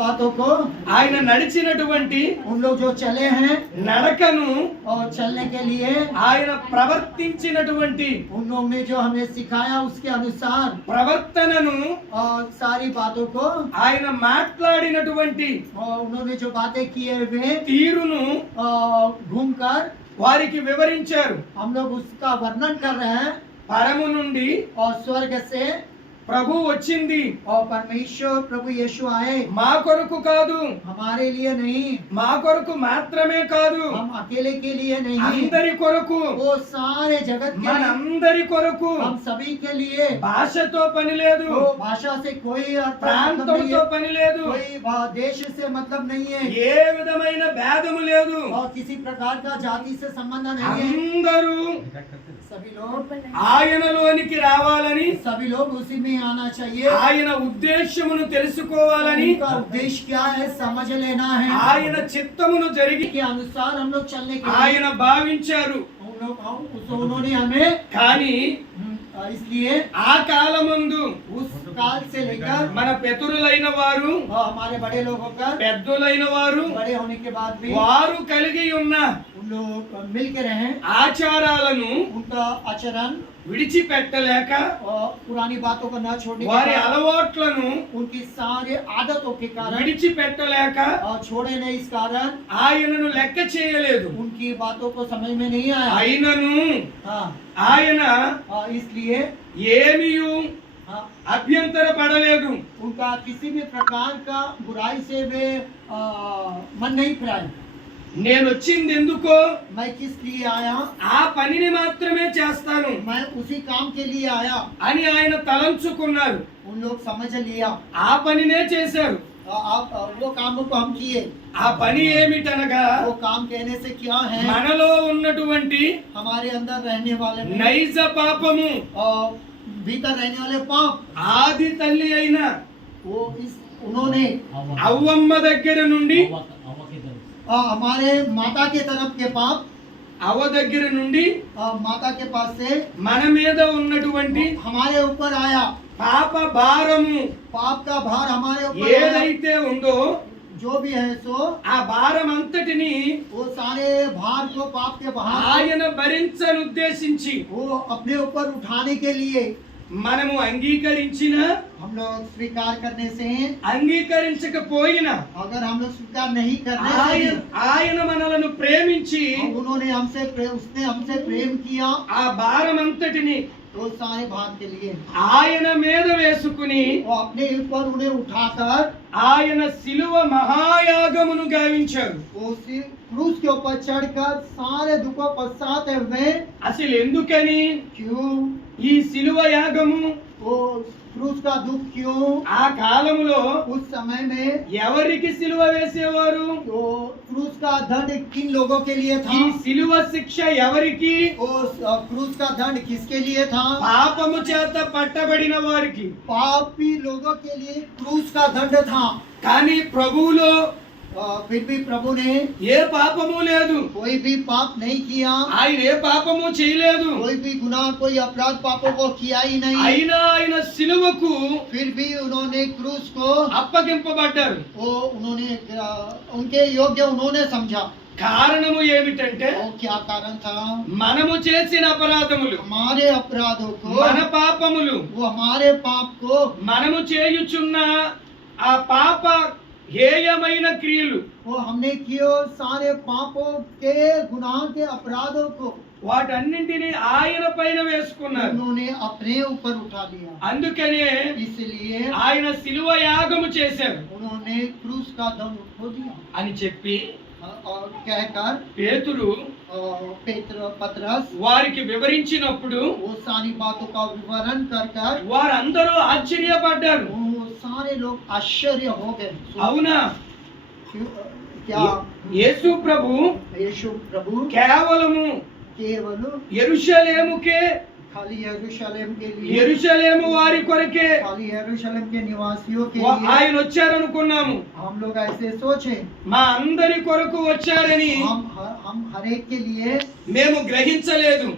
बातों को ఆయన నడిచినటువంటి उन लोग जो चले हैं నడకను और चलने के लिए ఆయన ప్రవర్తించినటువంటి उन लोग ने जो हमें सिखाया उसके अनुसार ప్రవర్తనను और सारी बातों को ఆయన మాట్లాడినటువంటి और उन्होंने जो बातें किए हुए తీరును घूमकर వారికి వివరించారు. हम लोग उसका वर्णन कर रहे हैं పరము నుండి और स्वर्ग से ప్రభు వచ్చింది और परमेश्वर प्रभु यीशु आए మా కొరకు కాదు, हमारे लिए नहीं, మా కొరకు మాత్రమే కాదు, हम अकेले के लिए नहीं, అందరి కొరకు, वो सारे जगत के लिए, మనందరి కొరకు. हम सभी के लिए. భాషతో పని లేదు, तो भाषा से कोई मतलब नहीं ప్రాంతంతో है, పని లేదు, कोई देश से मतलब नहीं है ఏ విధమైన భేదము లేదు. और किसी प्रकार का जाति से संबंध नहीं है. అందరూ सभी लोग ఆయనలోనికి రావాలని, सभी लोग उसी में आना चाहिए. ఆయన ఉద్దేశమును తెలుసుకోవాలని, उनका उद्देश्य क्या है समझ लेना है. ఆయన చిత్తమును జరిగి के अनुसार हम लोग चलने के लिए ఆయన భావించారు. उन्होंने हमें కానీ इसलिए ఆ కాలమందు उस काल से लेकर మన పితరులైన వారు, हमारे बड़े लोग होकर పెద్దలైన వారు, बड़े होने के बाद भी వారు కలిగి ఉన్న उन लोग मिल के रहे, ఆచారాలను उनका आचरण విడిచిపెట్టలేక, और पुरानी बातों को न छोड़ने के వారి कारण, అలవాట్లను उनकी सारे आदतों के कारण విడిచిపెట్టలేక और छोड़े नहीं इस कारण ఆయనను లెక్క చేయలేదు. उनकी बातों को समझ में नहीं आया. అయినను हाँ, ఆయన इसलिए ఏమీయు हाँ, అభ్యంతర పడలేదు. उनका किसी भी प्रकार का बुराई से वे मन नहीं फिराए. నేను వచ్చింది ఎందుకో, मैं किस लिए आया, ఆ పనిని మాత్రమే చేస్తాను मैं उसी काम के लिए आया. అని ఆయన తలంచుకున్నారు. उन लोग समझ लिया. ఆ పనినే చేశారు. आप वो कामों को हम किए. ఆ పని ఏమిటనగా, वो काम कहने से क्या है, మనలో ఉన్నటువంటి हमारे अंदर रहने वाले నైజ పాపము, और भीतर रहने वाले पाप, ఆది తల్లి అయిన वो इस उन्होंने అవ్వమ్మ దగ్గర నుండి, हमारे माता के तरफ के पाप, అవ్వ దగ్గర నుండి माता के पास से మన మీద ఉన్నటువంటి हमारे ऊपर आया. పాప భారము पाप का भार हमारे ऊपर आया. ఏదైతే ఉందో जो भी है सो ఆ భారం అంతటిని वो सारे भार को पाप के भार ఆయన భరించనుద్దేశించి, वो अपने ऊपर उठाने के लिए మనము అంగీకరించిన, हम लोग स्वीकार करने से, అంగీకరించకపోయినా, अगर हम लोग स्वीकार नहीं करने से, ఆయన మనలను ప్రేమించి उन्होंने उसने हमसे प्रेम किया. ఆ భారం అంతటిని तो सारे भार के लिए ఆయన మీద వేసుకుని, वो अपने ऊपर उन्हें उठाकर ఆయన శిలువ మహాయాగమును గావించారు. वो क्रूस के ऊपर चढ़कर सारे दुखों पश्चात हुए. అసలు ఎందుకని क्यों ఈ శిలువ యాగము? वो क्रूस का दुख क्यों? ఆ కాలములో उस समय में ఎవరికి శిలువ వేసేవారు? तो क्रूस का दंड किन लोगों के लिए था? ఈ శిలువ శిక్ష ఎవరికి? उस क्रूस का दंड किसके लिए था? పాపము చేత పట్టబడిన వారికి. पापी लोगों के लिए क्रूस का दंड था. కానీ ప్రభువులో फिर भी प्रभु ने ఏ పాపము లేదు. कोई भी पाप नहीं किया. ఆయన ఏ పాపము చేయలేదు. कोई भी गुनाह, कोई अपराध पापों को किया ही नहीं. అయినా ఆయన శిలువకు फिर भी उन्होंने क्रूस को అప్పగింపబడ్డారు. वो उन्होंने उनके योग्य उन्होंने समझा. కారణము ఏమిటంటే, वो क्या कारण था? మనము చేసిన అపరాధములు, हमारे अपराधों को, మన పాపములు, वो हमारे पाप को, మనము చేయుచున్న ఆ పాప హేయమైన క్రియలు, वो हमने किए सारे पापों के गुनाह के अपराधों को వాటన్నింటినీ ఆయన పైన వేసుకున్నారు. उन्होंने अपने ऊपर उठा लिया. అందుకనే इसलिए ఆయన శిలువ యాగము చేశారు उन्होंने क्रूस का दंड उठा दिया. అని చెప్పి और कहकर పేతురు पतरस వారికి వివరించినప్పుడు वो सारी बातों का विवरण कर వారందరూ ఆశ్చర్యపడ్డారు. वो सारे लोग आश्चर्य हो गए. అవునా, क्या యేసు ప్రభు यीशु प्रभु కేవలము केवल యెరూషలేముకే, खाली यरूशलेम के लिए, యెరూషలేము వారి కొరకే खाली यरूशलेम के निवासियों के लिए ఆయన వచ్చారనుకున్నాము. हम लोग ऐसे सोचे. మా అందరి కొరకు వచ్చారని हम हर एक के लिए మేము గ్రహించలేదు.